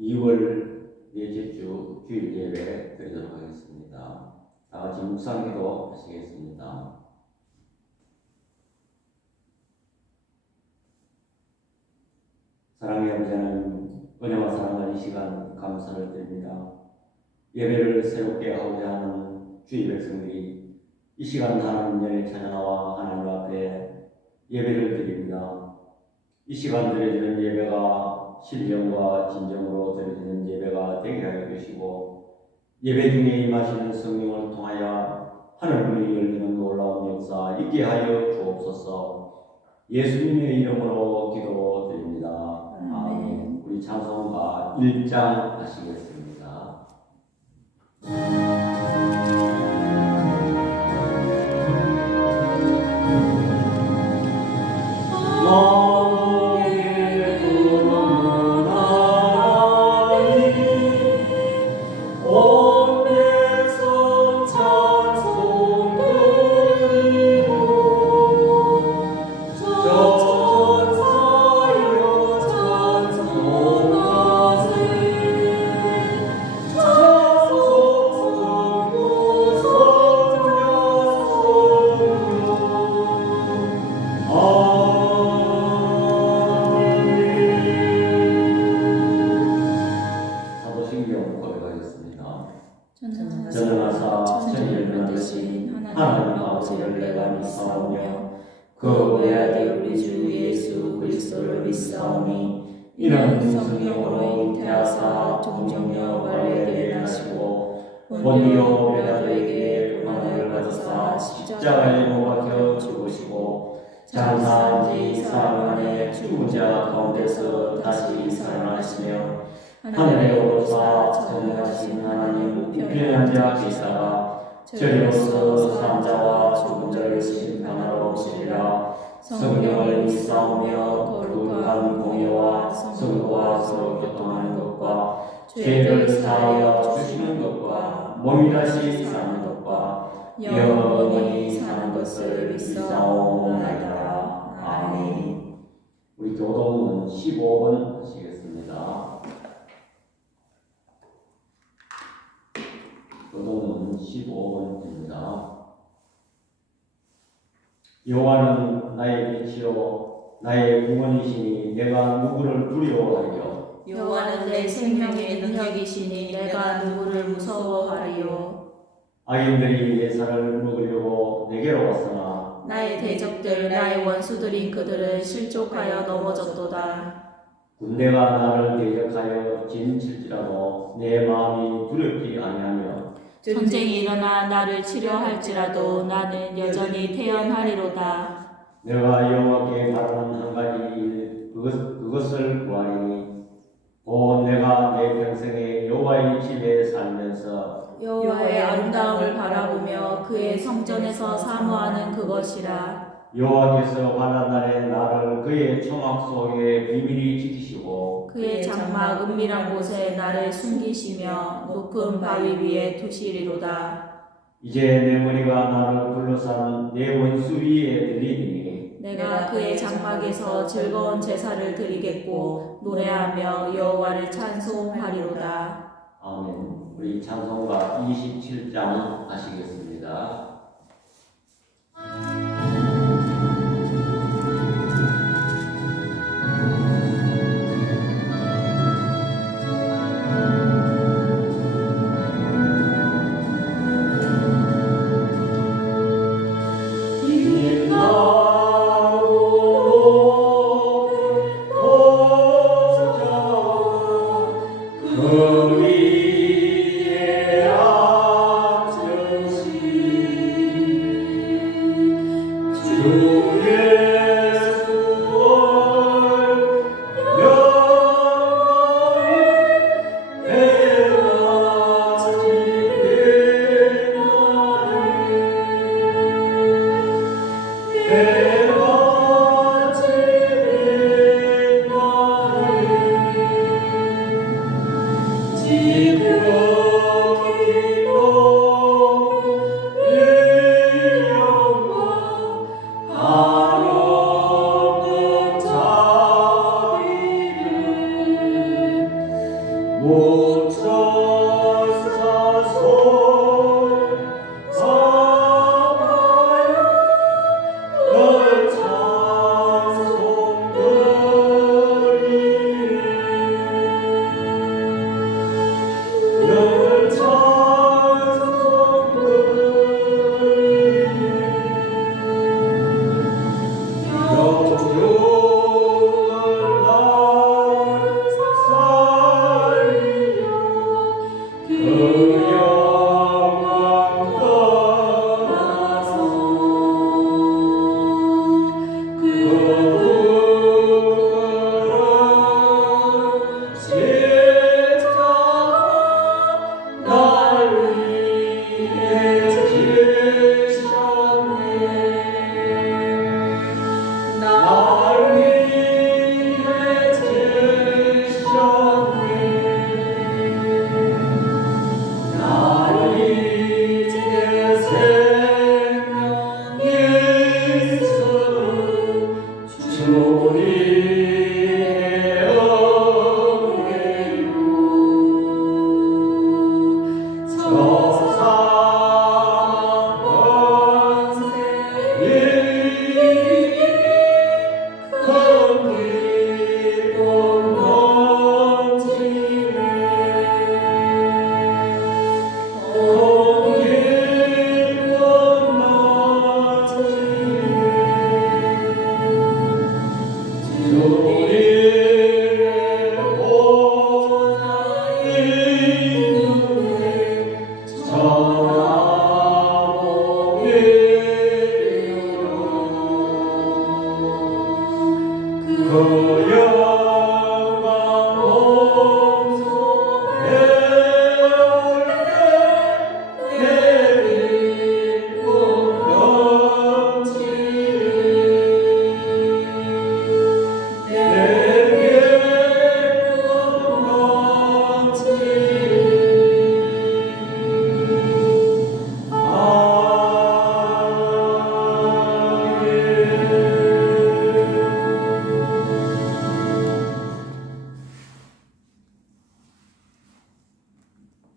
2월 넷째 주 주일 예배 드리도록 하겠습니다. 다 같이 묵상기도 하시겠습니다. 사랑의 아버지 하나님, 은혜와 사랑을 이 시간 감사를 드립니다. 예배를 새롭게 하고자 하는 주의 백성들이 이 시간 하나님 전에 찾아나와 하나님 앞에 예배를 드립니다. 이 시간 드려지는 예배가 신령과 진정으로 드려지는 예배가 되게 하여 주시고, 예배 중에 임하시는 성령을 통하여 하늘문이 열리는 놀라운 역사 있게 하여 주옵소서. 예수님의 이름으로 기도드립니다. 아멘. 우리 찬송가 1장 하시겠습니다. 전능하사 천지를 만드신 하나님 아버지를 내가 믿사오며 그 외아들 우리 주 예수 그리스도를 믿사오니 이는 성령으로 잉태하사 종정녀 마리아에게 나시고 본디오 빌라도에게 고난을 받으사 십자가에 못 박혀 죽으시고 장사한 지 사흘 만에 죽은 자 가운데서 다시 살아나시며 하늘에 오르사 전능하신 하나님 우편에 앉아 계시다가 저리로서 산 자와 죽은 자를 심판하러 오시리라. 성령을 믿사오며 거룩한 공예와 성도와 서로 교통하는 것과 죄를 사하여 주시는 것과 몸이 다시 사는 것과 영원히 사는 것을 믿사오나이다. 아멘. 우리 교동은 15번 하시겠습니다. 교동은 15번입니다. 여호와는 나의 빛이요 나의 구원이시니 내가 누구를 두려워하리요. 여호와는 내 생명의 능력이시니 내가 누구를 무서워하리요. 악인들이 내 살을 먹으려고 내게로 왔으나 나의 대적들 나의 원수들인 그들은 실족하여 넘어졌도다. 군대가 나를 대적하여 진칠지라도 내 마음이 두렵지 아니하며 전쟁이 일어나 나를 치려할지라도 나는 여전히 태연하리로다. 내가 여호와께 바라는 한 가지 일 그것을 구하리니 곧 내가 내 평생에 여호와의 집에 살면서 여호와의 아름다움을 바라보며 그의 성전에서 사모하는 그것이라. 여호와께서 환난 날에 나를 그의 초막 속에 비밀히 지키시고 그의 장막 은밀한 곳에 나를 숨기시며 높은 바위 위에 두시리로다. 이제 내 머리가 나를 둘러싼 내 원수 위에 들리니 내가 그의 장막에서 즐거운 제사를 드리겠고 노래하며 여호와를 찬송하리로다. 아멘. 우리 찬송가 27장 하시겠습니다.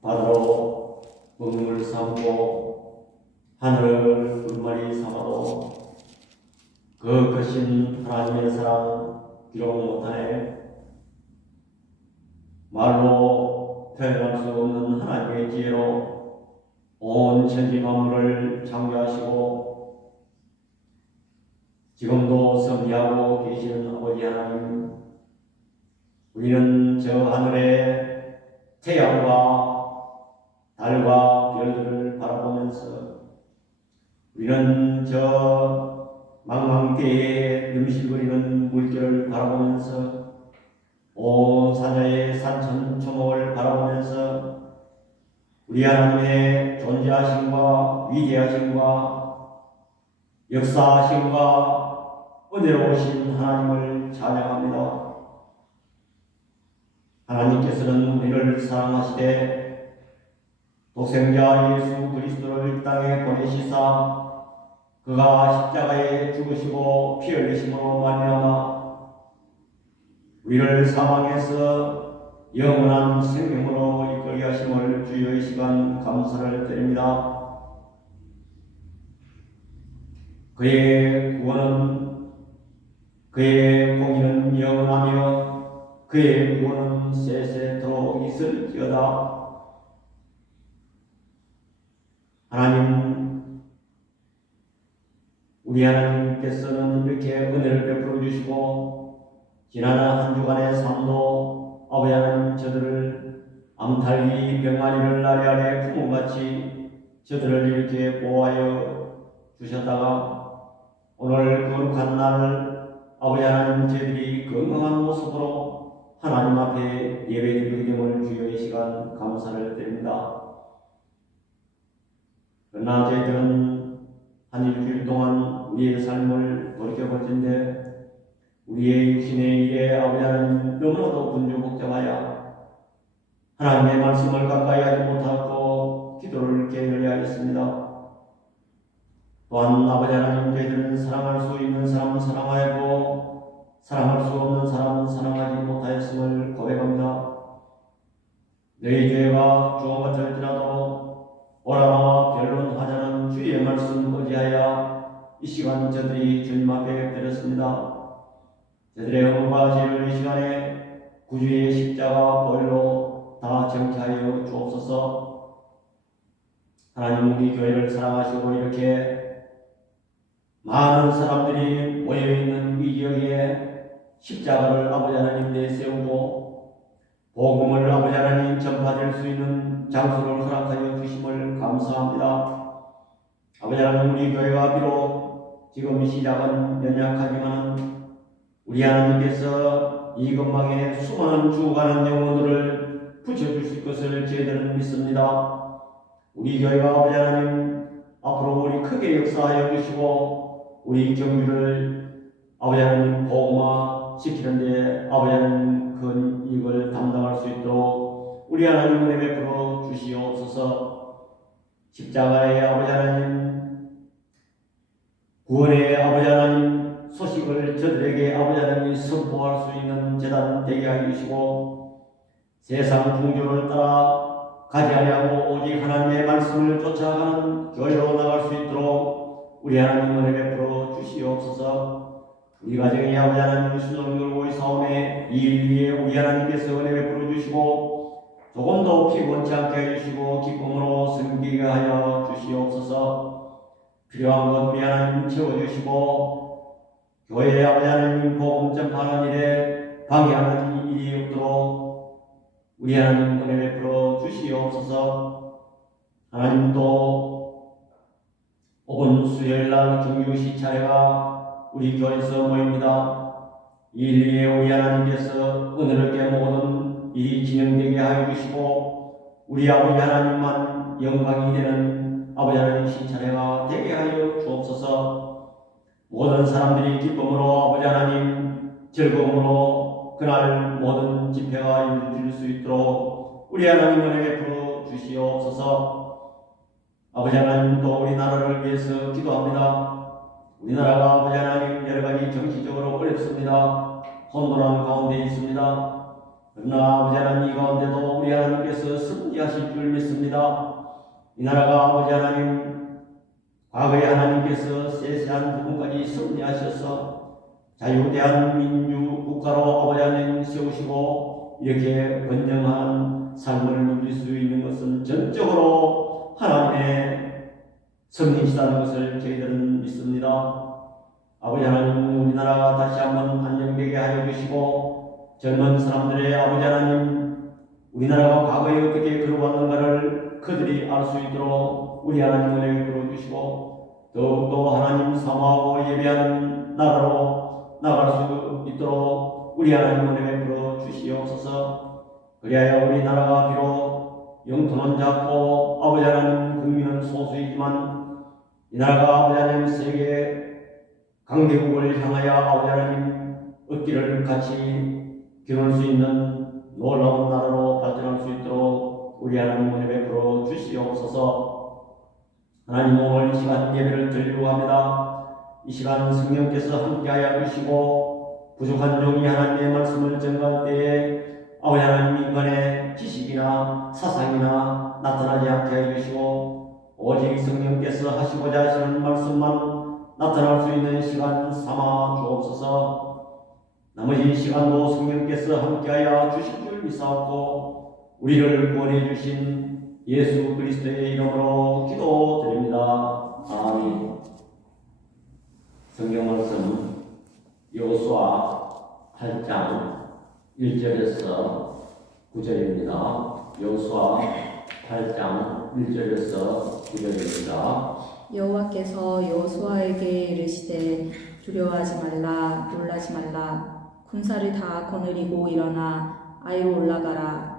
바다로 먹물을 삼고 하늘을 두루마리 삼아도 그 크신 하나님의 사랑 기록 못하네. 말로 표현할 수 없는 하나님의 지혜로 온 천지 만물을 창조하시고 지금도 섭리하고 계시는 아버지 하나님, 우리는 저 하늘의 태양과 달과 별들을 바라보면서 우리는 저 망망대해에 음실거리는 물결을 바라보면서 온 산야의 산천초목을 바라보면서 우리 하나님의 존재하심과 위대하심과 역사하심과 은혜로우신 하나님을 찬양합니다. 하나님께서는 우리를 사랑하시되 독생자 예수 그리스도를 이 땅에 보내시사 그가 십자가에 죽으시고 피 흘리심으로 말미암아 우리를 사망에서 영원한 생명으로 이끌게 하심을 주여 이 시간 감사를 드립니다. 그의 구원은, 그의 공의는 영원하며 그의 구원은 세세토록 있을지어다. 하나님, 우리 하나님께서는 이렇게 은혜를 베풀어 주시고 지난 한 주간의 삶도 아버지 하나님 저들을 암탈기 병아리를 아래아래 품은같이 저들을 이렇게 보호하여 주셨다가 오늘 거룩한 날을 아버지 하나님 저희들이 건강한 모습으로 하나님 앞에 예배드리게 됨을 주여 이 시간 감사를 드립니다. 그러나 저희들은 한 일주일 동안 우리의 삶을 돌이켜볼텐데 우리의 육신의 일에 아버지 하나님 너무나도 분주복잡하여 하나님의 말씀을 가까이 하지 못하고 기도를 게을리 하였습니다. 또한 아버지 하나님 저희들은 사랑할 수 있는 사람은 사랑하였고 사랑할 수 없는 사람은 사랑하지 못하였음을 고백합니다. 너희 죄가 주어받을지라도 오라마 변론하자는 주의 말씀 의지하여 이 시간 저들이 주님 앞에 드렸습니다. 저들의 허물과 죄를 이 시간에 구주의 십자가 보혈로 다 정케하여 주옵소서. 하나님, 우리 교회를 사랑하시고 이렇게 많은 사람들이 모여있는 이 지역에 십자가를 아버지 하나님 내세우고 복음을 아버지 하나님 전파될 수 있는 장소를 허락하여 주심을 감사합니다. 아버지 하나님, 우리 교회가 비록 지금 이 시작은 연약하지만 우리 하나님께서 이 근방에 수많은 죽어가는 영혼들을 붙여줄 수 있을 것을 저희들은 믿습니다. 우리 교회가 아버지 하나님 앞으로 우리 크게 역사하여 주시고 우리 경주를 아버지 하나님 복음화 시키는데 아버지 하나님 큰 이익을 담당할 수 있도록 우리 하나님 은혜 베풀어 주시옵소서. 십자가의 아버지 하나님 구원의 아버지 하나님 소식을 저들에게 아버지 하나님 선포할 수 있는 제단 되게 하여 주시고 세상 풍조를 따라 가지 아니하고 오직 하나님의 말씀을 쫓아가는 교회로 나갈 수 있도록 우리 하나님 은혜 베풀어 주시옵소서. 우리 가정의 아버지 하나님 순종 놀고 있사오매 이 일 위에 우리 하나님께서 은혜 베풀어 주시고 조금도 피곤치 않게 해주시고 기쁨으로 섬기게 하여 주시옵소서. 필요한 것 우리 하나님 채워주시고 교회의 아버지 하나님 복음 전파하는 일에 방해하는 일이 없도록 우리 하나님 은혜 베풀어 주시옵소서. 하나님도 오번 수요일날 중규시 차례가 우리 교회에서 모입니다. 이 일 위에 우리 하나님께서 은혜롭게 모든 일이 진행되게 하여 주시고 우리 아버지 하나님만 영광이 되는 아버지 하나님 신차례가 되게 하여 주옵소서. 모든 사람들이 기쁨으로 아버지 하나님 즐거움으로 그날 모든 집회가 이루어질 수 있도록 우리 하나님 은혜 베풀어 주시옵소서. 아버지 하나님 또 우리나라를 위해서 기도합니다. 우리나라가 아버지 하나님 여러가지 정치적으로 어렵습니다. 혼돈한 가운데 있습니다. 그러나 아버지 하나님 이 가운데도 우리 하나님께서 승리하실 줄 믿습니다. 이 나라가 아버지 하나님 과거에 하나님께서 세세한 부분까지 승리하셔서 자유대한민주 국가로 아버지 하나님 세우시고 이렇게 번영한 삶을 누릴 수 있는 것은 전적으로 하나님의 성리시다는 것을 저희들은 믿습니다. 아버지 하나님 우리나라가 다시 한번 안정되게 하여 주시고 젊은 사람들의 아버지 하나님 우리나라가 과거에 어떻게 걸어왔는가를 그들이 알 수 있도록 우리 하나님 은혜 베풀어 주시고 더욱더 하나님 사모하고 예배하는 나라로 나갈 수 있도록 우리 하나님 은혜 베풀어 주시옵소서. 그리하여 우리나라가 비록 영토는 작고 아버지 하나님 국민은 소수이지만 이 나라가 아버지 하나님 세계 강대국을 향하여 아버지 하나님 얻기를 같이 겨룰 수 있는 놀라운 나라로 발전할 수 있도록 우리 하나님 은혜 베풀어 주시옵소서. 하나님 오늘 이 시간 예배를 드리려고 합니다. 이 시간 성령께서 함께하여 주시고 부족한 종이 하나님의 말씀을 전가할 때에 아버지 하나님 인간의 지식이나 사상이나 나타나지 않게 해주시고 오직 성령께서 하시고자 하시는 말씀만 나타날 수 있는 시간 삼아 주옵소서. 나머지 시간도 성령께서 함께하여 주실 줄 믿사옵고 우리를 구원해 주신 예수 그리스도의 이름으로 기도드립니다. 아멘. 성경 말씀 여호수아 8장 1절에서 9절입니다. 여호수아 8장 1절에서 9절입니다. 여호와께서 여호수아에게 이르시되 두려워하지 말라 놀라지 말라 군사를 다 거느리고 일어나 아이로 올라가라.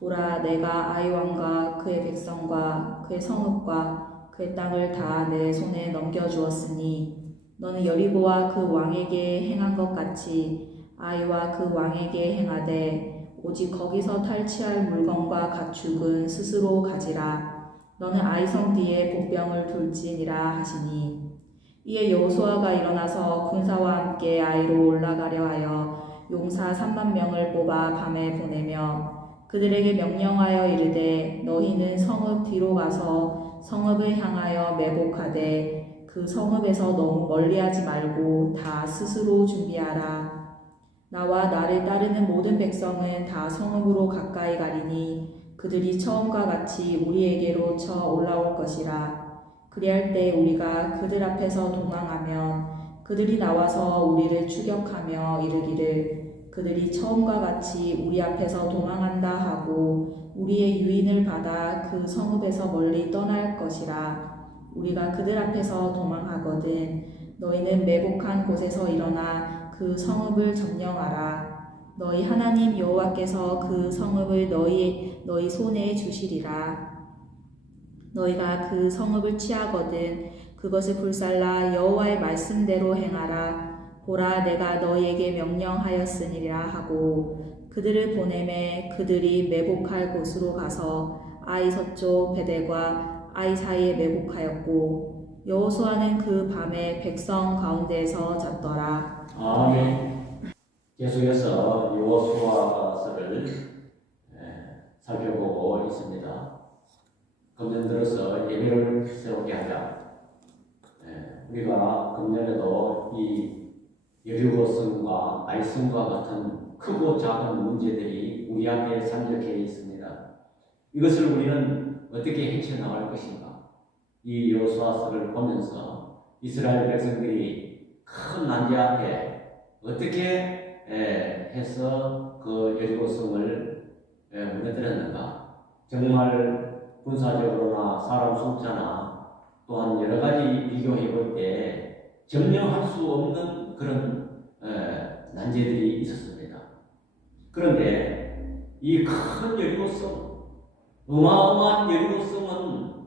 보라 내가 아이 왕과 그의 백성과 그의 성읍과 그의 땅을 다 내 손에 넘겨주었으니 너는 여리고와 그 왕에게 행한 것 같이 아이와 그 왕에게 행하되 오직 거기서 탈취할 물건과 가축은 스스로 가지라. 너는 아이성 뒤에 복병을 둘지니라 하시니 이에 여호수아가 일어나서 군사와 함께 아이로 올라가려 하여 용사 3만 명을 뽑아 밤에 보내며 그들에게 명령하여 이르되 너희는 성읍 뒤로 가서 성읍을 향하여 매복하되 그 성읍에서 너무 멀리하지 말고 다 스스로 준비하라. 나와 나를 따르는 모든 백성은 다 성읍으로 가까이 가리니 그들이 처음과 같이 우리에게로 쳐 올라올 것이라. 그리할 때 우리가 그들 앞에서 도망하면 그들이 나와서 우리를 추격하며 이르기를 그들이 처음과 같이 우리 앞에서 도망한다 하고 우리의 유인을 받아 그 성읍에서 멀리 떠날 것이라. 우리가 그들 앞에서 도망하거든 너희는 매복한 곳에서 일어나 그 성읍을 점령하라. 너희 하나님 여호와께서 그 성읍을 너희 손에 주시리라. 너희가 그 성읍을 취하거든 그것을 불살라 여호와의 말씀대로 행하라. 보라 내가 너희에게 명령하였으니라 하고 그들을 보내매 그들이 매복할 곳으로 가서 아이 서쪽 베델과 아이 사이에 매복하였고 여호수아는 그 밤에 백성 가운데에서 잤더라. 아멘. 계속해서 여호수아서를 살펴보고 있습니다. 금년 들어서 예배를 새롭게 하자. 우리가 금년에도 이 여리고성과 아이성과 같은 크고 작은 문제들이 우리 앞에 산적해 있습니다. 이것을 우리는 어떻게 헤쳐나갈 것인가? 이 여호수아서를 보면서 이스라엘 백성들이 큰 난제 앞에 어떻게 해서 그 여리고성을 무너뜨렸는가? 정말 군사적으로나 사람 숫자나 또한 여러 가지 비교해 볼 때 점령할 수 없는 그런 난제들이 있었습니다. 그런데 이 큰 여리고성, 어마어마한 여리고성은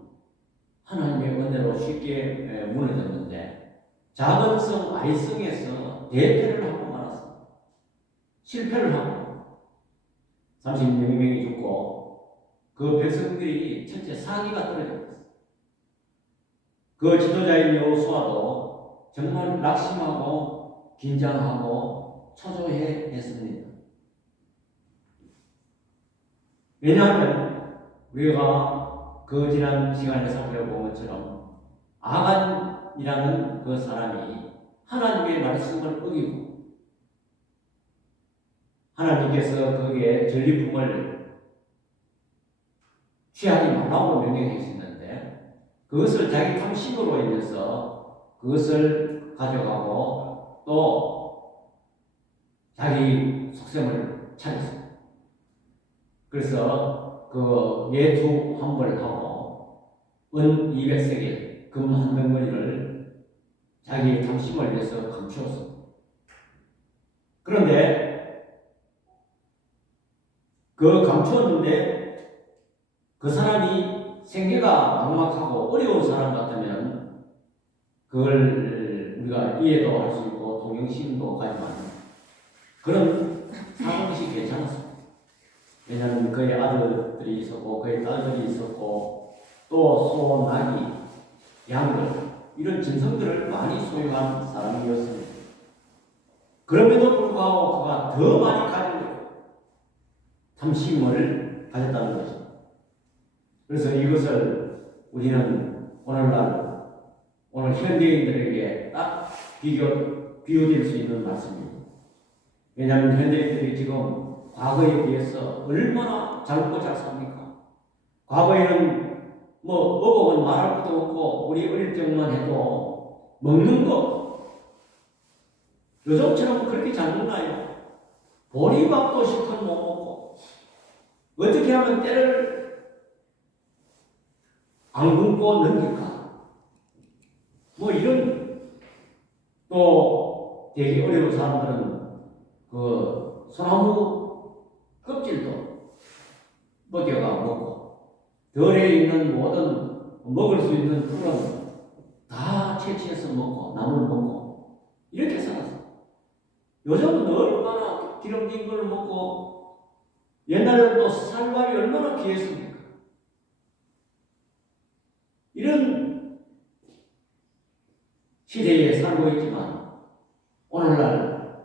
하나님의 은혜로 쉽게 무너졌는데 작은 성 아이성에서 대패를 하고 말았습니다. 실패를 하고 36명이 죽고 그 백성들이 전체 사기가 떨어졌습니다. 그 지도자인 여호수아도 정말 낙심하고 긴장하고 초조해 했습니다. 왜냐하면 우리가 그 지난 시간에 살펴본 것처럼 아간이라는 그 사람이 하나님의 말씀을 어기고 하나님께서 거기에 전리품을 취하지 말라고 명령하셨는데 그것을 자기 탐심으로 인해서 그것을 가져가고 또 자기 속셈을 차렸습니다. 그래서 그 예투 환벌하고 은 200세겔 금 한 덩어리를 자기 탐심을 위해서 감추었습니다. 그런데 그 감추었는데 그 사람이 생계가 막막하고 어려운 사람 같으면 그걸 우리가 이해도 할 수 있고 동정심도 가지만 그런 상황이 괜찮았습니다. 왜냐하면 그의 아들들이 있었고 그의 딸들이 있었고 또 소, 나귀, 양들 이런 짐승들을 많이 소유한 사람이었습니다. 그럼에도 불구하고 그가 더 많이 가지고 탐심을 가졌다는 것입니다. 그래서 이것을 우리는 오늘 현대인들에게 딱 비유될 수 있는 말씀입니다. 왜냐하면 현대인들이 지금 과거에 비해서 얼마나 젊고 잘 삽니까? 과거에는 뭐 어복은 말할 것도 없고 우리 어릴 적만 해도 먹는 거 요즘처럼 그렇게 잘 먹나요? 보리밥도 실컷 못 먹고 어떻게 하면 때를 안 굶고 넘길까? 뭐 이런 또 되게 어려운 사람들은 그 소나무 껍질도 먹여가 먹고 덜에 있는 모든 먹을 수 있는 풀은 다 채취해서 먹고 나물 먹고 이렇게 살았어. 요즘은 얼마나 기름진 걸 먹고 옛날에는 또 살밥이 얼마나 귀했습니까? 이런 시대에 살고 있지만 오늘날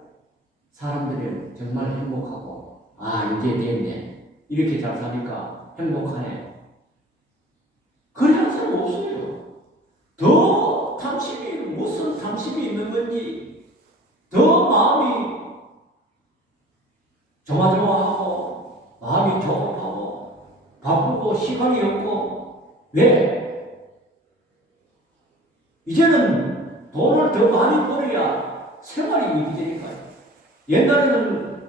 사람들이 정말 행복하고 이제 됐네. 이렇게 잘 사니까 행복하네. 그런 사람 없어요. 더 탐심이 무슨 탐심이 있는 건지 더 마음이 조마조마하고 마음이 조급하고 바쁘고 시간이 없고 왜? 이제는 돈을 더 많이 벌어야 생활이 유지되니까요. 옛날에는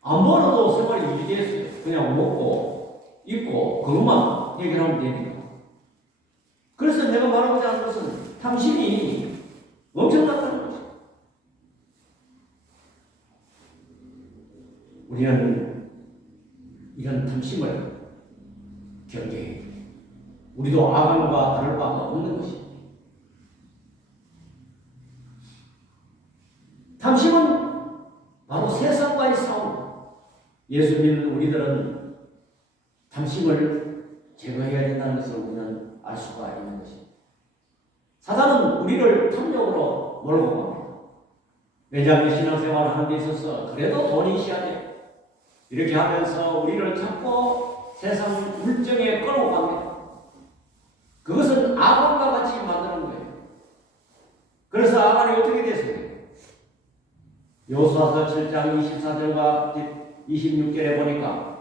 안 벌어도 생활이 유지됐어요. 그냥 먹고 입고 그것만 해결하면 되니까. 그래서 내가 말하고자 하는 것은 탐심이 엄청났다는 거죠. 우리는 이런 탐심을 경계해야 돼요. 우리도 아간과 다를 바가 없는 것입니다. 탐심은 바로 세상과의 싸움. 예수 믿는 우리들은 탐심을 제거해야 된다는 것을 우리는 알 수가 있는 것입니다. 사단은 우리를 탐욕으로 몰고 갑니다. 왜냐하면 신앙생활을 하는 데 있어서 그래도 돈이 있어야 돼. 이렇게 하면서 우리를 자꾸 세상 물정에 끌고 갑니다. 그것은 아간과 같이 만드는 거예요. 그래서 아간이 어떻게 됐어요? 여호수아서 7장 24절과 26절에 보니까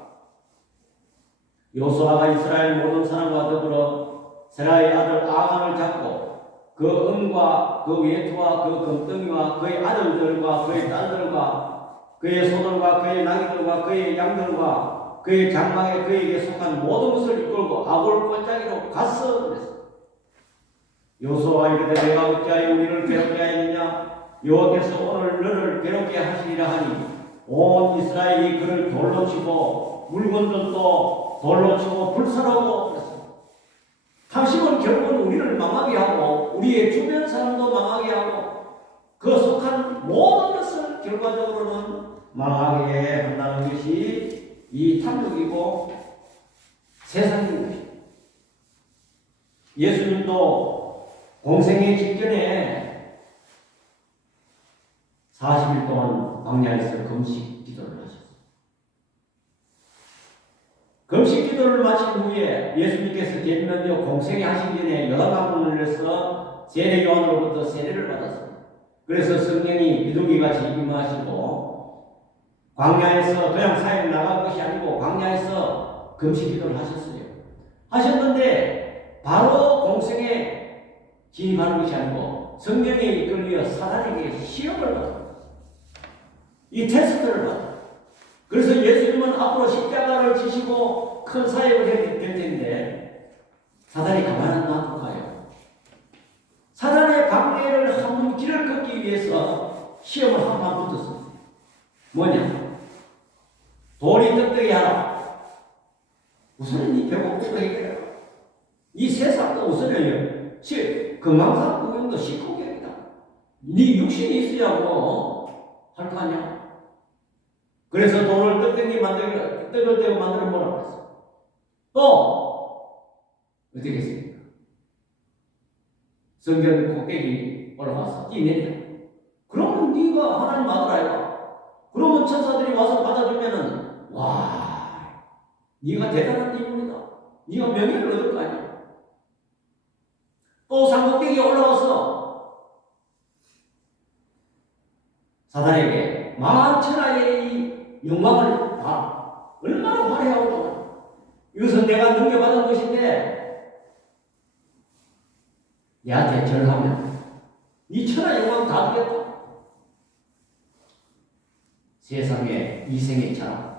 여호수아가 이스라엘 모든 사람과 더불어 세라의 아들 아간을 잡고 그 은과 그 외투와 그 금덩이와 그의 아들들과 그의 딸들과 그의 소들과 그의 나귀들과 그의 양들과 그의 장막에 그에게 속한 모든 것을 이끌고 아골 골짜기로 갔어. 그랬어. 여호수아가 이르되 내가 어찌하여 우리를 괴롭게 하였느냐? 여호와께서 오늘 너를 괴롭게 하시리라 하니 온 이스라엘이 그를 돌로 치고 물건들도 돌로 치고 불살하고 그랬어. 탐심은 결국은 우리를 망하게 하고 우리의 주변 사람도 망하게 하고 그 속한 모든 것을 결과적으로는 망하게 한다는 것이 이 탐욕이고 세상인 것입니다. 예수님도 공생의 직전에 40일 동안 광야에서 금식 기도를 하셨어요. 금식 기도를 마친 후에 예수님께서 계명대로 공생에 하신 전에 요단강물에서 세례 요한으로부터 세례를 받았습니다. 그래서 성령이 비둘기같이 임하시고 광야에서 그냥 사역 나갈 것이 아니고 광야에서 금식 기도를 하셨어요. 하셨는데 바로 공생에 진입하는 것이 아니고 성령에 이끌려 사단에게 시험을 받았어요. 이 테스트를 받아요. 그래서 예수님은 앞으로 십자가를 지시고 큰 사역을 해야 될 텐데 사단이 가만 안 놔둘까요? 사단의 방해를 한번 길을 걷기 위해서 시험을 한 번 붙었어요. 뭐냐? 돈이 떡떡이 하라. 우선은 네 배고픔도 해결해라. 이 세상도 우선은요. 금강산 구경도 식구경이다. 네 육신이 있어야 뭐 할 거 아니야? 그래서 돈을 떡떡이 만들고 떡을 떼고 만들어 보라고 했어. 또 어떻게 했습니까? 성전 꼭대기 올라가서 뛰내리라. 그러면 네가 하나님 아들 아이가? 그러면 천사들이 와서 받아주면은 와, 네가 대단한 인물이다. 네가 명예를 얻을 거 아니야? 또 산꼭대기에 올라와서 사단에게 만천하의 이 영광을 봐. 얼마나 화려하고 이것은 내가 넘겨받은 것인데 얘한테 절하면 이 천하 영광 다 주겠다. 세상의 이생의 자랑.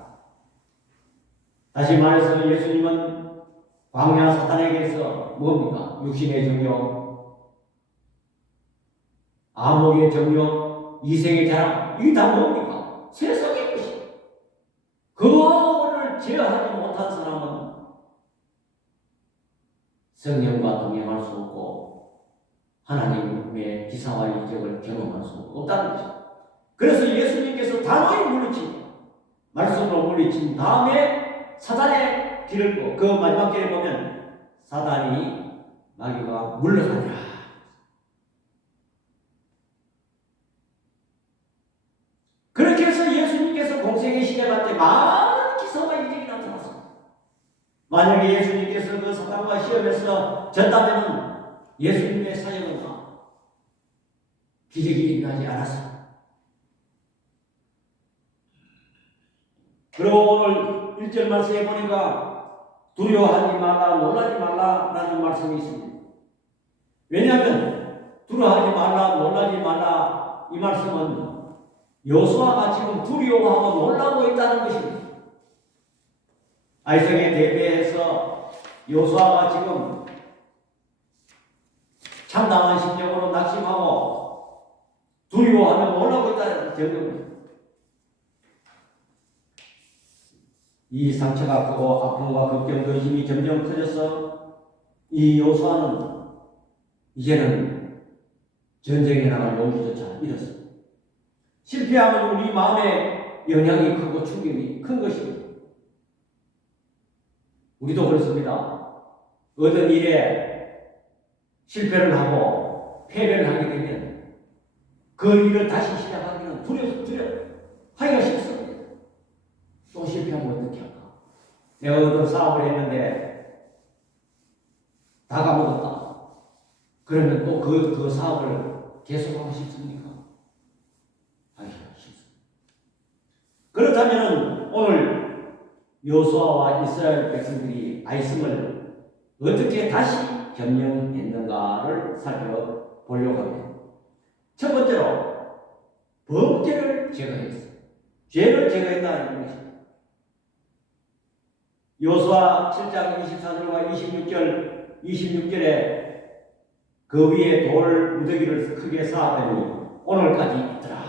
다시 말해서 예수님은 광야 사탄에게서 뭡니까? 육신의 정욕, 암흑의 정욕, 이생의 자랑, 이게 다 뭡니까? 세상의 것이. 그거를 제어하지 못한 사람은 성령과 동행할 수 없고 하나님의 기사와 이적을 경험할 수 없다는 것입니다. 그래서 예수님께서 단호히 물리친 말씀으로 물리친 다음에 사단의 길을 그 마지막 길에 보면 사단이 마귀가 물러가니라. 그렇게 해서 예수님께서 공생의 시작할 때 많은 기사와 이적이 나타났습니다. 만약에 예수님께서 그 사단과 시험에서 졌다면 예수님의 사역은 기적이 일어나지 않았습니다. 그리고 오늘 1절 말씀에 보니까 두려워하지 말라, 놀라지 말라라는 말씀이 있습니다. 왜냐하면 두려워하지 말라, 놀라지 말라 이 말씀은 여호수아가 지금 두려워하고 놀라고 있다는 것입니다. 아이성에 대비해서 여호수아가 지금 참담한 심정으로 낙심하고 두려워하며 놀라고 있다는 점입니다. 이 상처가 크고 아픔과 걱정, 근심이 점점 커져서 이 여호수아는 이제는 전쟁에 나갈 용기조차 잃었습니다. 실패하면 우리 마음에 영향이 크고 충격이 큰 것입니다. 우리도 그렇습니다. 어떤 일에 실패를 하고 패배를 하게 되면 그 일을 다시 시작하기는 하기가 싫습니다. 또 실패하면 어떻게 할까? 내가 어떤 사업을 했는데 다 까먹었다. 그러면 또 그 사업을 계속하고 싶습니까? 하기가 싫습니다. 그렇다면 오늘 여호수아와 이스라엘 백성들이 아이성을 어떻게 다시 점령했는가를 살펴보려고 합니다. 첫 번째로 범죄를 제거했어요. 죄를 제거했다는 것입니다. 여호수아 7장 24절과 26절에 그 위에 돌 무더기를 크게 쌓았더니 오늘까지 있더라.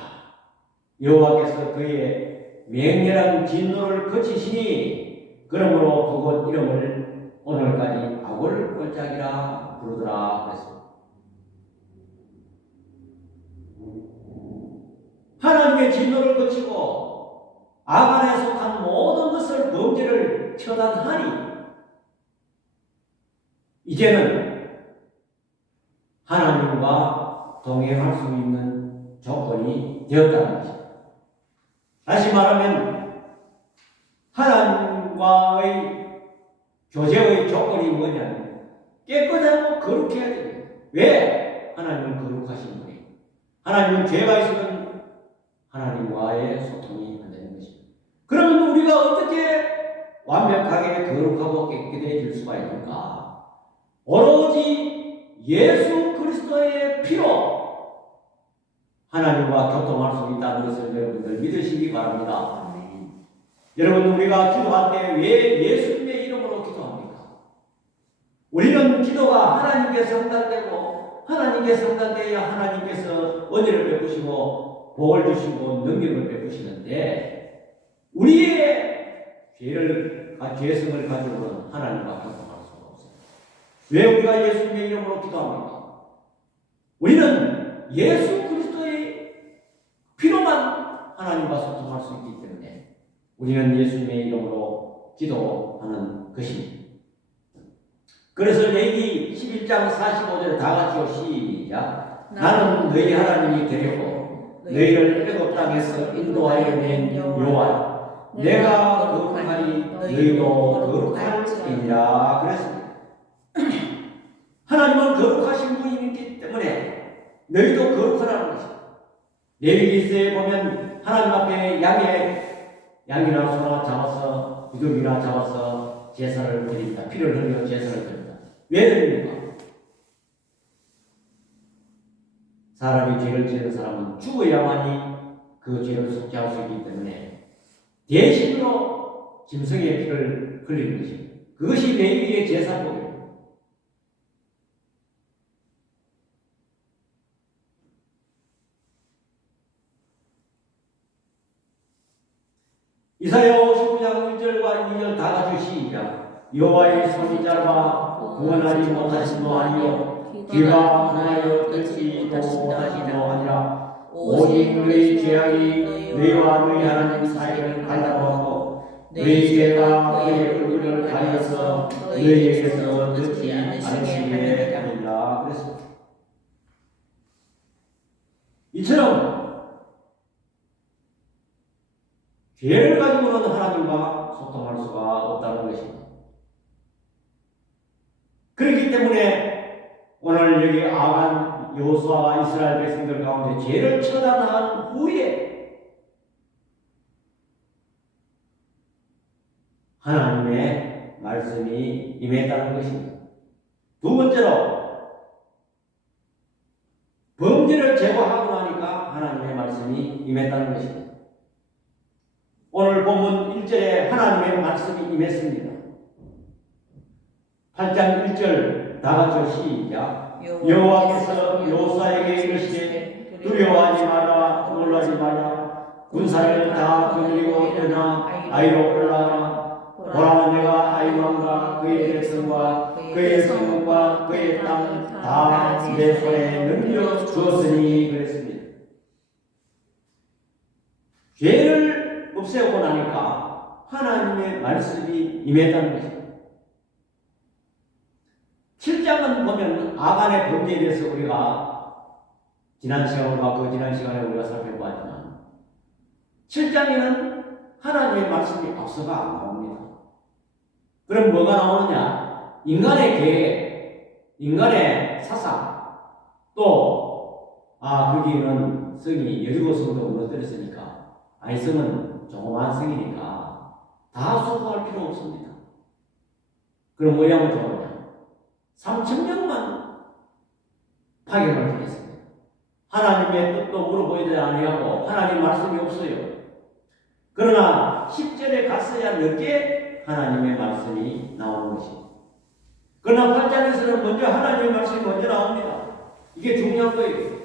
여호와께서 그의 맹렬한 진노를 그치시니 그러므로 그곳 이름을 오늘까지 아골골짜기라 부르더라 그랬습니다. 하나님의 진노를 그치고 아간에 속한 모든 것을 범죄를 처단하니 이제는 하나님과 동행할 수 있는 조건이 되었다는 것입니다. 다시 말하면 하나님과의 교제의 조건이 뭐냐면 깨끗하고 거룩해야 됩니다. 왜? 하나님은 거룩하신 분이에요. 하나님은 죄가 있으면 하나님과의 소통이 안 되는 것입니다. 그러면 우리가 어떻게 완벽하게 거룩하고 깨끗해질 수가 있는가? 오로지 예수 그리스도의 피로 하나님과 교통할 수 있다는 것을 여러분들 믿으시기 바랍니다. 아멘. 여러분 우리가 기도할 때 왜 예수님의 이름으로 기도합니까? 우리는 기도가 하나님께 상달되고 하나님께 상달되어야 하나님께서 은혜를 베푸시고 복을 주시고 능력을 베푸시는데 우리의 죄성을 가지고는 하나님과 교통할 수가 없어요. 왜 우리가 예수님의 이름으로 기도합니까? 우리는 예수 그리스도의 피로만 하나님과 소통할 수 있기 때문에 우리는 예수님의 이름으로 기도하는 것입니다. 그래서 레위기 11장 45절에 다 같이요 시작. 나는 너희 하나님이 되려고 너희를 애굽 땅에서 인도하여 낸 여호와여 내가 거룩하니 너희도 거룩할지니라 그랬습니다. 하나님은 거룩하신 분이기 때문에 너희도 거룩하라는 것입니다. 레위기서에 보면 하나님 앞에 양이나 소나 잡아서 비둘기나 잡아서 제사를 드립니다. 피를 흘려 제사를 드립니다. 왜 드립니까? 사람이 죄를 지은 사람은 죽어야만이 그 죄를 속죄할 수 있기 때문에 대신으로 짐승의 피를 흘리는 것입니다. 그것이 레위기의 제사법입니다. 이사야 59장 1절과 2절 다 같이 시작. 여호와의 손이 짧아 구원하지 못하심도 아니요 귀가 하나여 듣지도 못하심도 아니라 오직 너희 죄악이 너희와 너희 하나님 사이를 갈라놓고 너희 죄가 그의 얼굴을 가려서 너희에게서 듣지 않으시게 하리라 그랬습니다. 이처럼 죄를 가지고는 하나님과 소통할 수가 없다는 것입니다. 때문에 오늘 여기 아간 여호수아와 이스라엘 백성들 가운데 죄를 처단한 후에 하나님의 말씀이 임했다는 것입니다. 두 번째로 범죄를 제거하고 나니까 하나님의 말씀이 임했다는 것입니다. 오늘 본문 1절에 하나님의 말씀이 임했습니다. 8장 1절 다 같이 시작. 여호와께서 여호수아에게 이르시되 두려워하지 마라 놀라지 마라 군사를 다 거느리고 일어나 아이로 올라가라 보라 내가 아이 왕과 그의 백성과 그의 성읍과 그의 땅 다 내 손에 넘겨 주었으니 그랬습니다. 죄를 없애고 나니까 하나님의 말씀이 임했다는 것입니다. 7장은 보면 아간의 범죄에 대해서 우리가 지난 시간과 그 지난 시간에 우리가 살펴보았지만 7장에는 하나님의 말씀이 앞서가 안 나옵니다. 그럼 뭐가 나오느냐? 인간의 계획, 인간의 사상, 또 거기는 성이 여리고 성도 무너뜨렸으니까 아이성은 조그마한 성이니까 다 수고할 필요 없습니다. 그럼 모양을 좋으냐? 3,000명만 파괴를 하겠습니다. 하나님의 뜻도 물어보지 아니하고 하나님 말씀이 없어요. 그러나 10절에 갔어야 몇 개 하나님의 말씀이 나오는 것입니다. 그러나 8장에서는 먼저 하나님의 말씀이 먼저 나옵니다. 이게 중요한 거예요.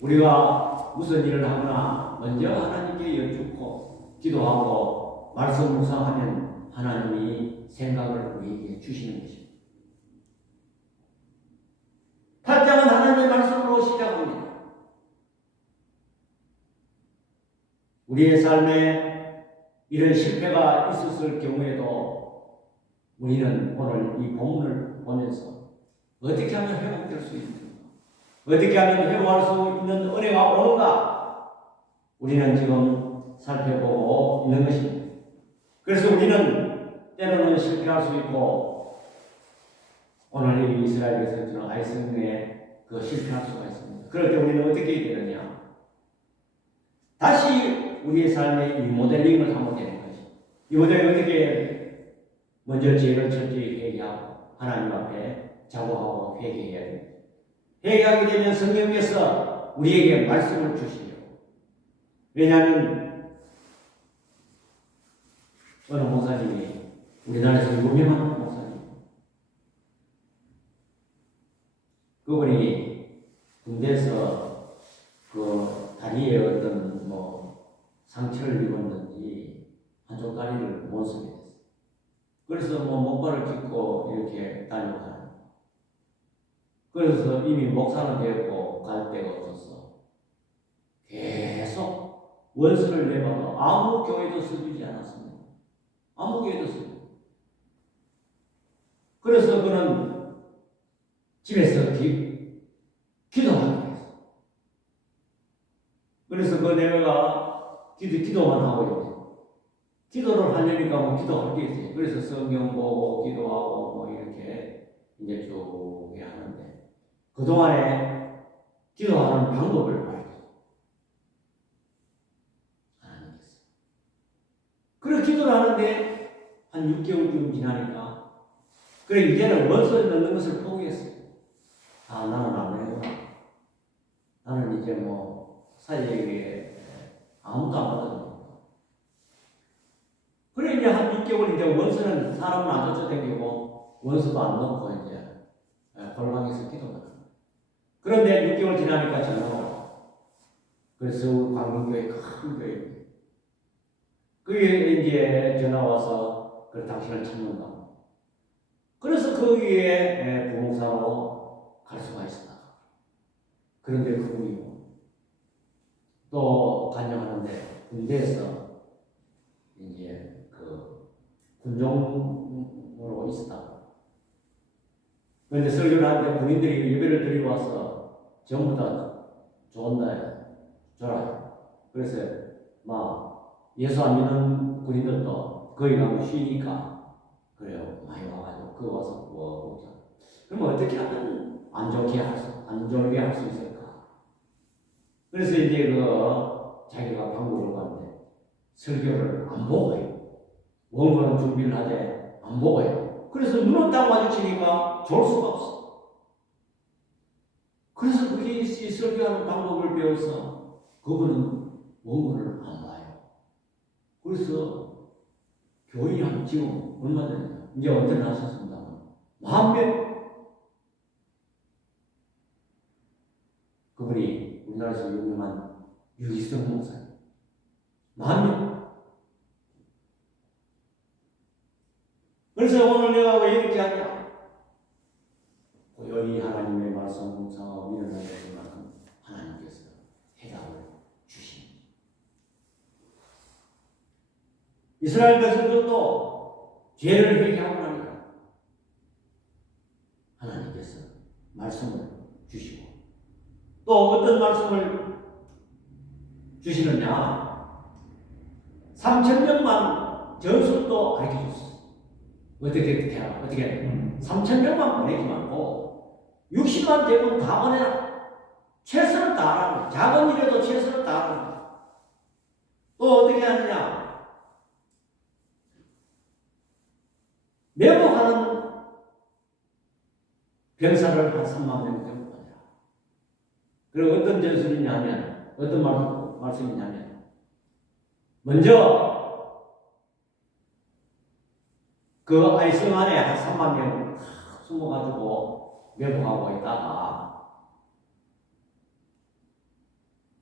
우리가 무슨 일을 하거나 먼저 하나님께 여쭙고 기도하고 말씀 묵상하면 하나님이 생각을 우리에게 주시는 것입니다. 8장은 하나님의 말씀으로 시작합니다. 우리의 삶에 이런 실패가 있었을 경우에도 우리는 오늘 이 본문을 보면서 어떻게 하면 회복될 수 있는가? 어떻게 하면 회복할 수 있는 은혜가 오는가? 우리는 지금 살펴보고 있는 것입니다. 그래서 우리는 때로는 실패할 수 있고 오늘 이 이스라엘에서 저는 아이성에 실패할 수가 있습니다. 그럴 때 우리는 어떻게 해야 되느냐? 다시 우리의 삶의 리모델링을 하면 되는 거죠. 이 모델이 어떻게 먼저 죄를 철저히 회개하고 하나님 앞에 자복하고 회개해야 됩니다. 회개하게 되면 성령께서 우리에게 말씀을 주시죠. 왜냐하면 어느 목사님이 우리나라에서 유명한 목사님, 그분이 군대에서 그 다리에 어떤 상처를 입었는지 한쪽 다리를 못 쓰게 됐어요. 그래서 목발을 찢고 이렇게 다녀가요. 그래서 이미 목사는 되었고 갈 데가 없었어. 계속 원수를 내봐도 아무 교회도 써주지 않았습니다. 아무 교회도 써주지. 그래서 그는 집에서 기도하게 했어. 그래서 그 내가 기도만 하고 있어요. 기도를 하려니까 기도할 게 있어요. 그래서 성경 보고 기도하고 이렇게 이제 쭉 하는데 그동안에 기도하는 방법을 알려줬어요. 하나님께서. 그래 기도를 하는데 한 6개월쯤 지나니까 그래 이제는 원수를 넣는 것을 포기했어요. 나는 안 되구나. 나는 이제 사회에 아무도 안 받아줍니다. 그래 이제 한 6개월 이제 원수는 사람을 안 쫓아다니고 원수도 안 넣고 이제 골방에서 기도만 합니다. 그런데 6개월 지나니까 전화가 와요. 그래서 광명교회 큰 교회. 그게 이제 전화 와서 그래 당신을 찾는다고. 그래서 거기에 부목사로 갈 수가 있었다. 그런데 그분이 또 간증하는데 군대에서 이제 군종으로 있었다. 그런데 설교를 하는데 군인들이 예배를 드리고 와서 전부 다 줘라. 그래서 예수 안 믿는 군인들도 거기 가면 쉬니까 그래요. 많이 와가지고 와서 먹자. 그럼 어떻게 하면 안 좋게 안 좋게 할 수 있을까? 그래서 이제 자기가 방법을 봤는데 설교를 안 보고 해요. 원고는 준비를 하되 안 보고 해요. 그래서 눈을 딱 마주치니까 좋을 수가 없어. 그래서 그게 이 설교하는 방법을 배워서 그분은 원고를 안 봐요. 그래서 교인이 지금 얼마 전에 이제 언제 나셨습니다. 10,000명. 그분이 우리나라에서 유명한 유기성 목사님. 10,000명. 그래서 오늘 내가 왜 이렇게 하냐? 고요히 하나님의 말씀 묵상하고 일어나야 되지만 하나님께서 해답을 주십니다. 이스라엘 백성들도 죄를 회개하고 나니까 하나님께서 말씀을 주시고 또 어떤 말씀을 주시느냐? 3,000명만 전술도 가르쳐줬어. 어떻게 해야? 어떻게? 3,000명만 보내지 말고 60만 대군 다 보내라. 최선을 다하라. 작은 일에도 최선을 다하라. 또 어떻게 하느냐? 매복하는 병사를 한 3만 명 정도 보내라. 그리고 어떤 전술이냐면 어떤 말씀이냐면 먼저 그 아이성 안에 한 3만 명 숨어가지고 매복하고 있다가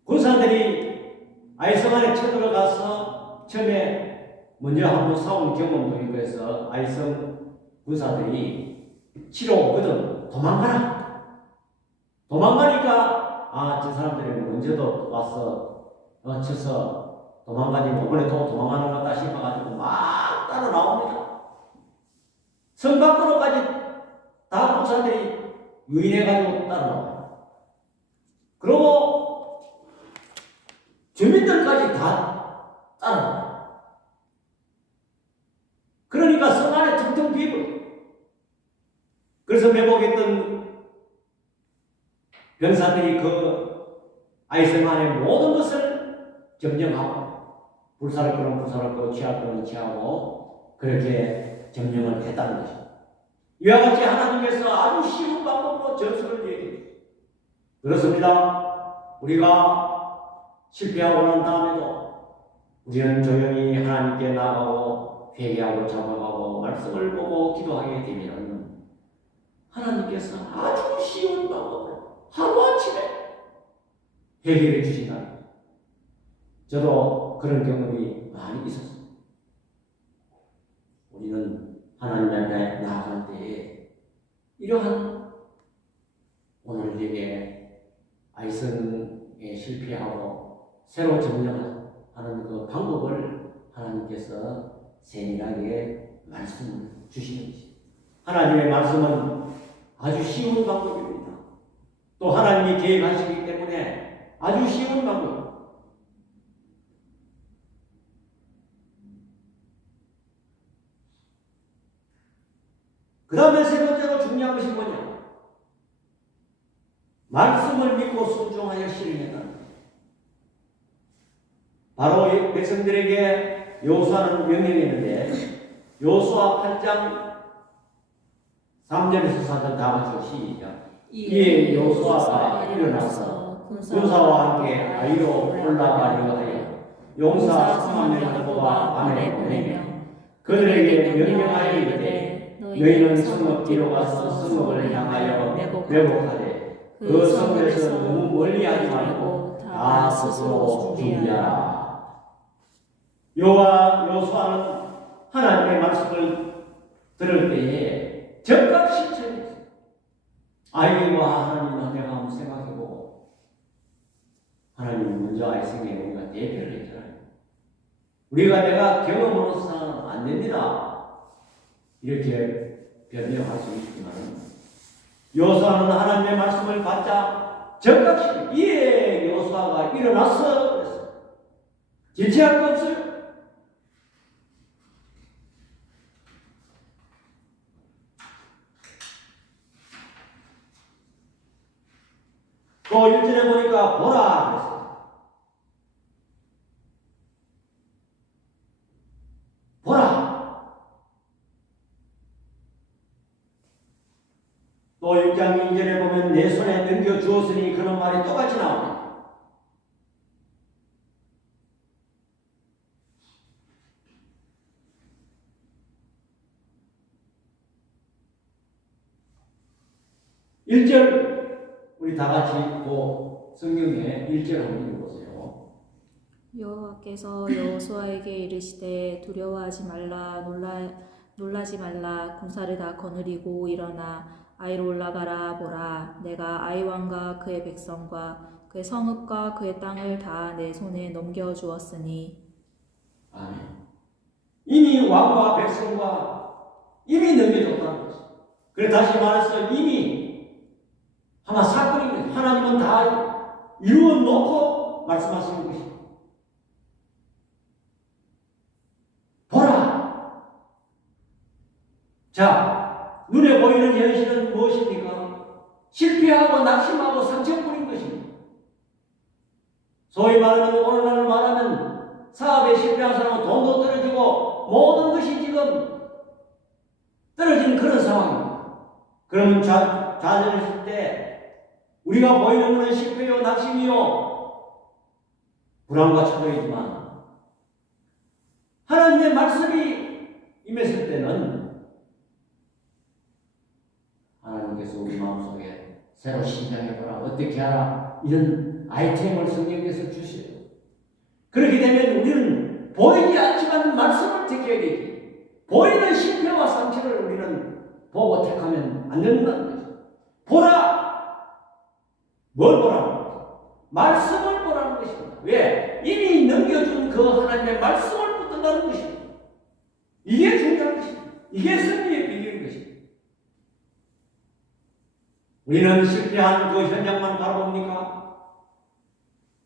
군사들이 아이성 안에 쳐들어가서 처음에 먼저 한번 싸운 경험도 있고 해서 아이성 군사들이 치러 오거든. 도망가니까 저 사람들이 먼저도 와서 쳐서 도망가니 이번에 또 도망가는 것 같다 싶어가지고 막 따라 나옵니다. 성 밖으로까지 다 군사들이 유인해가지고 따라나와요. 그리고 주민들까지 다 따라나와요. 그러니까 성 안에 텅텅 비어버려요. 그래서 매복했던 병사들이 아이성 안의 모든 것을 점령하고 불사를 끄는 불사를 끄고 취할 끄는 취하고 그렇게 점령을 했다는 것입니다. 이와 같이 하나님께서 아주 쉬운 방법으로 전술을 얘기해요. 그렇습니다. 우리가 실패하고 난 다음에도 우리는 조용히 하나님께 나아가고 회개하고 잡아가고 말씀을 보고 기도하게 되면 하나님께서 아주 쉬운 방법으로 하루아침에 해결해 주신다. 저도 그런 경험이 많이 있었습니다. 우리는 하나님 앞에 나아갈 때에 이러한 오늘 예배 아이성에 실패하고 새로 점령하는 그 방법을 하나님께서 세밀하게 말씀을 주시는 것입니다. 하나님의 말씀은 아주 쉬운 방법입니다. 또 하나님이 계획하시기 때문에 아주 쉬운 방법. 그 다음에 세 번째로 중요한 것이 뭐냐? 말씀을 믿고 순종하여 실행했다는 것입니다. 바로 백성들에게 여호수아는 명령했는데 여호수아 8장 3절에서 4절 다 같이 시작. 이에 여호수아가 일어나서 군사와 함께 아이로 올라가려 하여 용사 3만 명을 뽑아 밤에 보내며 그들에게 명령하여 이르되 너희는 성읍 뒤로 가서 성읍을 향하여 매복하되 그 성읍에서 너무 멀리하지 말고 다 스스로 준비하라. 여호수아는 하나님의 말씀을 들을 때에 즉각 실천했어요. 하나님 내가 한번 생각해보고 하나님 먼저 아이성에 우리가 대표를 했잖아요. 내가 경험으로서는 안 됩니다. 이렇게 변명할 수 있지만 여호수아는 하나님의 말씀을 받자 즉각 이에 여호수아가 일어났어 그랬어요. 지체할 거 없어요. 또 1절에 보니까 보라 그랬어요. 보라. 또 6장 2절에 보면 내 손에 넘겨주었으니 그런 말이 똑같이 나옵니다. 일절 우리 다 같이 읽고 성경에 1절 한번 읽어보세요. 여호와께서 여호수아에게 이르시되 두려워하지 말라 놀라지 말라 군사를 다 거느리고 일어나 아이로 올라가라. 보라 내가 아이 왕과 그의 백성과 그의 성읍과 그의 땅을 다 내 손에 넘겨주었으니. 아멘. 이미 왕과 백성과 이미 넘겨줬다는 것이죠. 그래 다시 말해서 이미 아마 사건이 하나님은 다 이루어 놓고 말씀하시는 것입니다. 보라. 자, 눈에 보이는 현실은 무엇입니까? 실패하고 낙심하고 상처뿐인 것입니다. 소위 말하면 오늘날 말하면 사업에 실패한 사람은 돈도 떨어지고 모든 것이 지금 떨어지는 그런 상황입니다. 그러면 좌절했을 때 우리가 보이는 것은 실패요, 낙심이요, 불안과 초조이지만 하나님의 말씀이 임했을 때는 하나님께서 우리 마음속에 새로 신장해보라, 어떻게 하라, 이런 아이템을 성경에서 주셔요. 그렇게 되면 우리는 보이지 않지만 말씀을 택해야 되지, 보이는 실패와 상처를 우리는 보고 택하면 안 된다는 거죠. 보라! 뭘 보라는 거죠? 말씀을 보라는 것입니다. 왜? 이미 넘겨준 그 하나님의 말씀을 붙든다는 것입니다. 이게 중요한 것입니다. 이게 승리의 비결인 것입니다. 우리는 실패한 그 현장만 바라봅니까?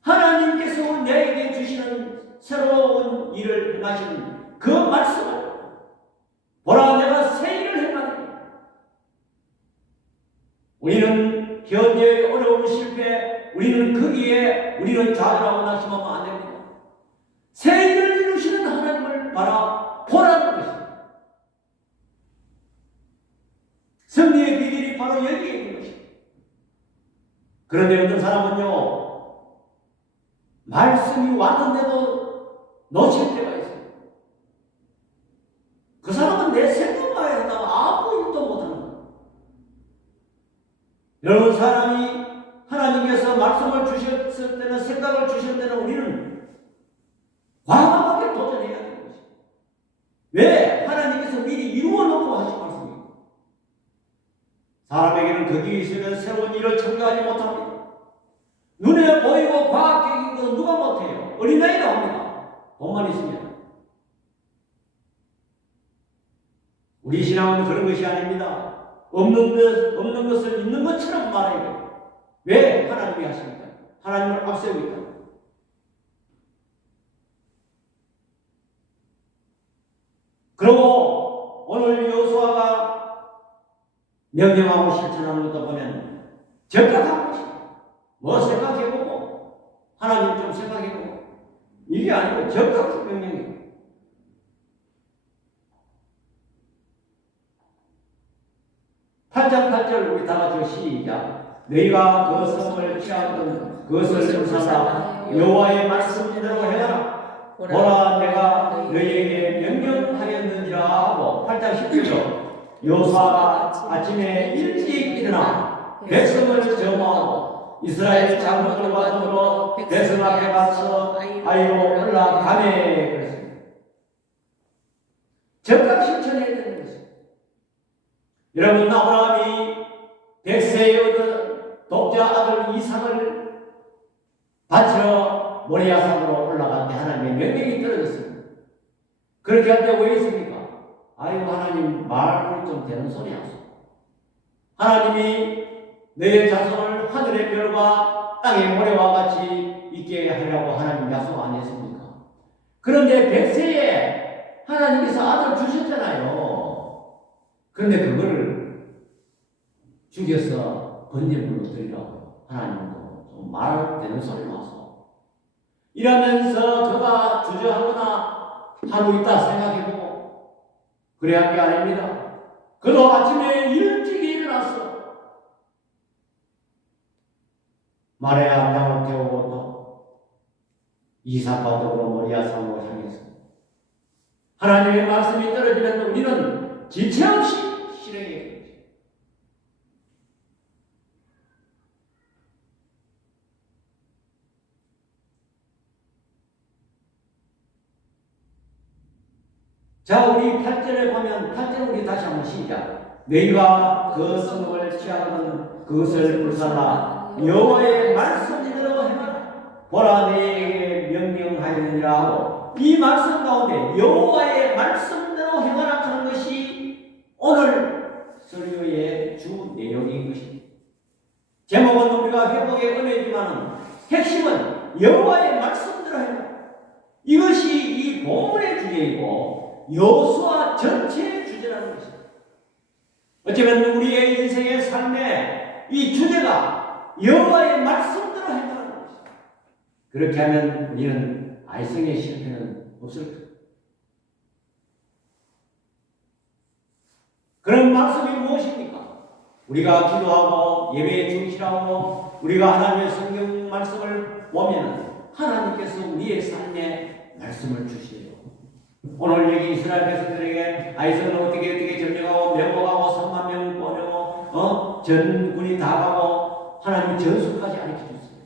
하나님께서 내게 주시는 새로운 일을 행하시는 그 말씀을 보라, 내가 새 일을 행하는. 우리는 현재의 어려운 실패, 우리는 거기에 우리는 좌절하고 낙심하면 안 됩니다. 새 일을 이루시는 하나님을 보라는 것입니다. 승리의 비결이 바로 여기에 있는 것입니다. 그런데 어떤 사람은요, 말씀이 왔는데도 놓칠 때가 있어요. 그 사람은 내 생각만 했다가 아무 일도 못하는 거예요. 여러분, 사람이 하나님께서 말씀을 주셨을 때는, 생각을 주실 때는 우리는 과감하게 도전해야 되는 것입니다. 왜? 하나님께서 미리 이루어 놓고 하신 말씀입니다. 사람에게는 거기 있으면 새로운 일을 청구하지 못합니다. 눈에 보이고 과학적인 것은 누가 못해요? 어린아이도 합니다. 돈만 있으면. 우리 신앙은 그런 것이 아닙니다. 없는 것을 있는 것처럼 말해야 돼요. 왜? 하나님이 하십니까? 하나님을 앞세우고 있다. 그리고 오늘 여호수아가 명령하고 실천하는 것도 보면 적극한 것입니다. 뭐 생각해보고, 하나님 좀 생각해보고, 이게 아니고 적극 명령이에요. 8장 8절 우리 다 같이 시작. 너희가 그 성을 취하던 그것을 청산하라. 여호와의 말씀대로 해라. 보라, 내가 너희에게 명령하였느니라 하고 8장 10절로 여호수아가 아침에 일찍 일어나 백성을 점호하고 이스라엘 장로들과 더불어 백성 앞에 가서 아이로 올라가매 그랬습니다. 적극 실천해야 되는 것입니다. 여러분, 아브라함이 100세에 얻은 독자 아들 이삭을 바치러 모리아산으로 올라갈 때 하나님의 명령이 떨어졌습니다. 그렇게 할 때 왜 있습니까? 아이고, 하나님 말을 좀 되는 소리 하소. 하나님이 내 자손을 하늘의 별과 땅의 모래와 같이 있게 하려고 하나님 약속 안 했습니까? 그런데 100세에 하나님께서 아들 주셨잖아요. 그런데 그거를 죽여서 번제물로 드리라고 하나님도 말 되는 소리 나서 이러면서 그가 주저하거나 하고 있다 생각해보고 그래야 할 게 아닙니다. 그도 아침에 일찍이 일어났어. 말에 암양을 태우고 또 이삭과 모리아 산으로 향해서 하나님의 말씀이 떨어지면 우리는 지체 없이 실행해 되죠. 자, 우리 8절에 보면 8절 우리 다시 한번 시작. 너희가 그 성을 취하거든 그것을 불살라 여호와의 말씀대로 행하라. 보라 내게 명령하였느니라 하고 이 말씀 가운데 여호와의 말씀대로 행하라 하는 것이 오늘 설교의 주 내용인 것입니다. 제목은 우리가 회복의 은혜지만 핵심은 여호와의 말씀대로 행하라. 이것이 이 본문의 주제이고 여호수아 전체의 주제라는 것입니다. 어쩌면 우리의 인생의 삶의 이 주제가 여호와의 말씀대로 행하는 것입니다. 그렇게 하면 우리는 아이성의 실패는 없을 것입니다. 그런 말씀이 무엇입니까? 우리가 기도하고 예배에 충실하고 우리가 하나님의 성경 말씀을 보면 하나님께서 우리의 삶에 말씀을 주시죠. 오늘 여기 이스라엘 백성들에게 아이성을 어떻게 점령하고 매복하고 3만 명을 보내고 전군이 다 가고 하나님 전술까지 가르쳐 줬어요.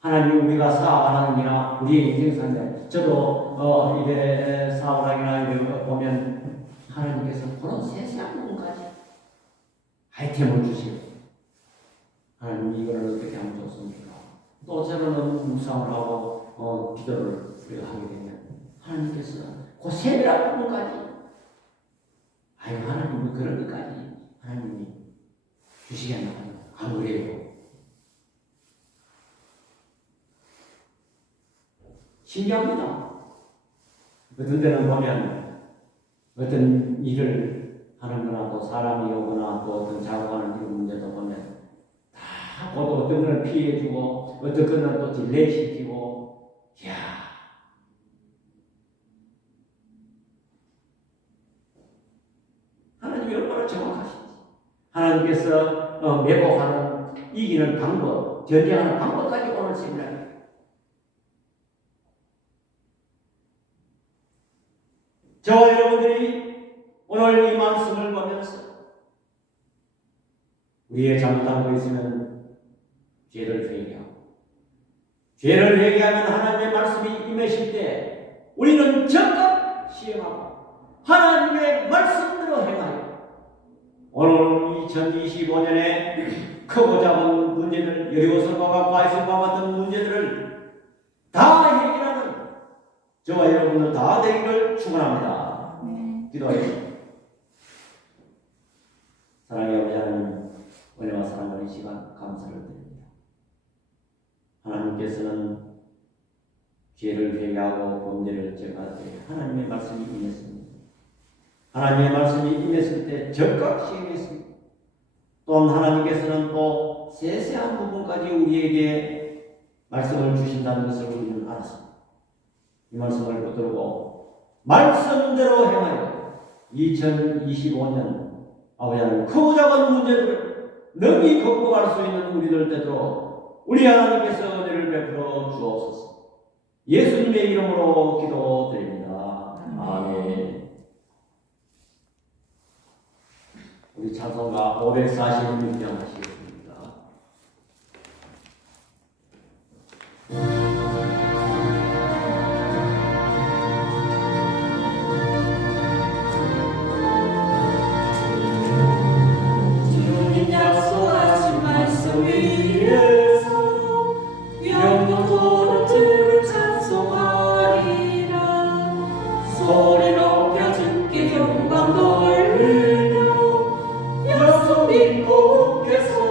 하나님 우리가 사업하느니나 우리의 인생상에 저도 이래 사업하기나 이래 보면 하나님께서 그런 세세한 부분까지 아이템을 주시고 하나님 이거를 어떻게 하면 좋습니까? 또 때로는 묵상을 하고 기도를 우리가 하게 되면 하나님께서 그 세밀한 부분까지 하나님은 그런 것까지 하나님이 주시겠나요? 안 그래요? 신기합니다. 어떤 데는 보면 어떤 일을 하는 거나 또 사람이 오거나 또 어떤 작업하는 이런 문제도 보면 다 어떤 거는 피해주고 어떤 거는 또 딜레이 시키고 하나님이 얼마나 정확하신지 하나님께서 매복하는 이기는 방법 전쟁하는 방법까지 오늘 세밀하게 저와 여러분들이 오늘 이 말씀을 보면서 우리의 잘못한 거 있으면 죄를 회개하고 죄를 회개하면 하나님의 말씀이 임하실 때 우리는 적극 시행하고 하나님의 말씀대로 행하여 오늘 2025년에 크고 작은 문제들 여리고성과 바이성과 같은 문제들을 다 해결하는 저와 여러분들 다 되기를 축원합니다. 기도하겠습니다. 사랑의 아버지 하나님, 은혜와 사랑과 이 시간 감사를 드립니다. 하나님께서는 죄를 회개하고 범죄를 제거할 때 하나님의 말씀이 임했습니다. 하나님의 말씀이 임했을 때 적극 시행했습니다. 또한 하나님께서는 또 세세한 부분까지 우리에게 말씀을 주신다는 것을 우리는 알았습니다. 이 말씀을 붙들고 말씀대로 행하여 2025년 아버지 하나님 크고 작은 문제들을 능히 극복할 수 있는 우리들 되도록 우리 하나님께서 은혜를 베풀어 주옵소서. 예수님의 이름으로 기도드립니다. 아멘. 우리 찬송가 546장 하시겠습니다. 주님 약속하신 말씀 위에서 영원토록 주를 찬송하리라. 소리 높여 주께 영광 돌리며 약속 믿고 굳게 서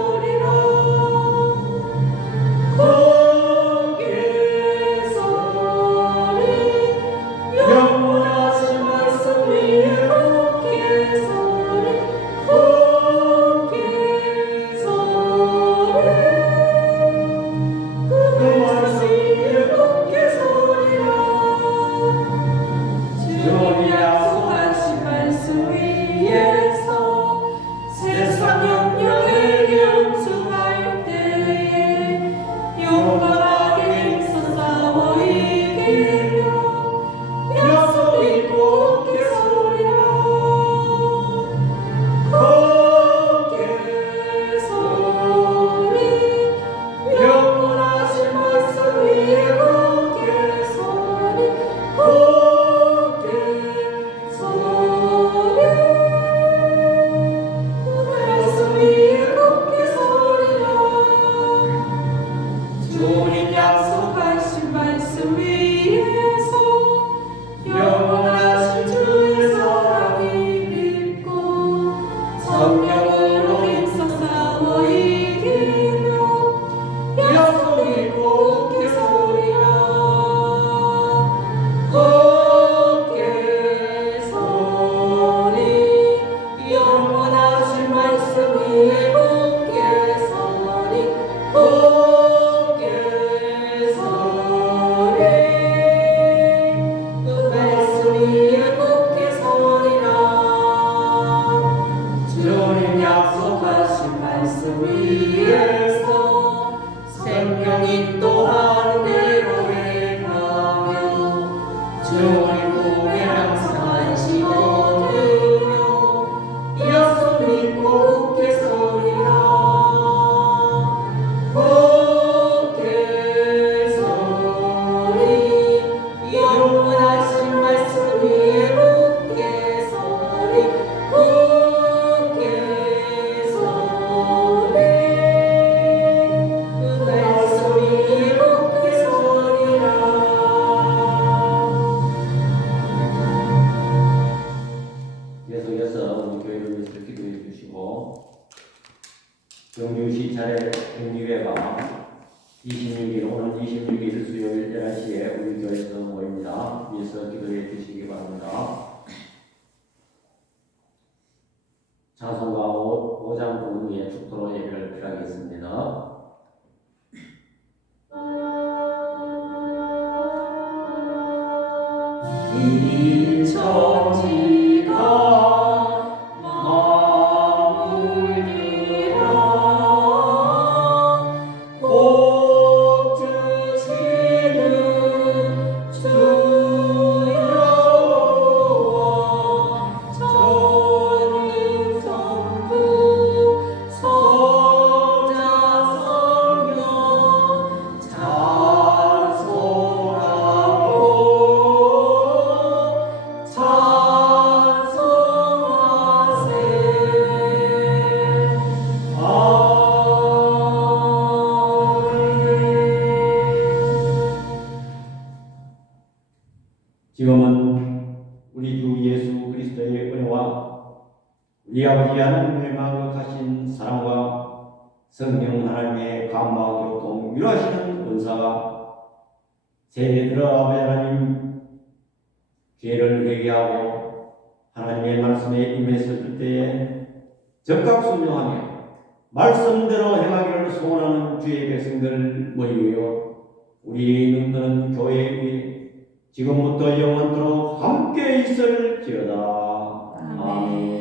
위해서 생명이 또한 괴로워해 가며 주의 꿈에 항상 안심 얻으며 약속 믿고 굳게 서리라 굳게 서리 영원하신 말씀 위에 굳게 서리 굳게 서리 그 말씀 위에 굳게 서리라 계속해서 우리 교회를 위해서 기도해 주시고 경주시 차례 102회가 26일 오는 26일 수요일 11시에 우리 교회에서 모입니다. 위해서 기도해 주시기 바랍니다. 찬송가 5장 부분 위에 축도로 예배를 드리겠습니다. 이 천지가 만물이라 복 주시는 주 여호와 전능 성부 성자 성령 찬송하고 찬송하세 지금은 우리 주 예수 그리스도의 은혜와 우리 아버지 하나님의 만극하신 사랑과 성령 하나님의 감화와 교통 위로하시는 은사가 새해들어 아버지 하나님 죄를 회개하고 하나님의 말씀에 임했을 때에 적각 순종하며 말씀대로 행하기를 소원하는 주의 백성들 모이며 우리 눈뜨는 교회 위에 지금부터 영원토록 함께 있을지어다. 아멘.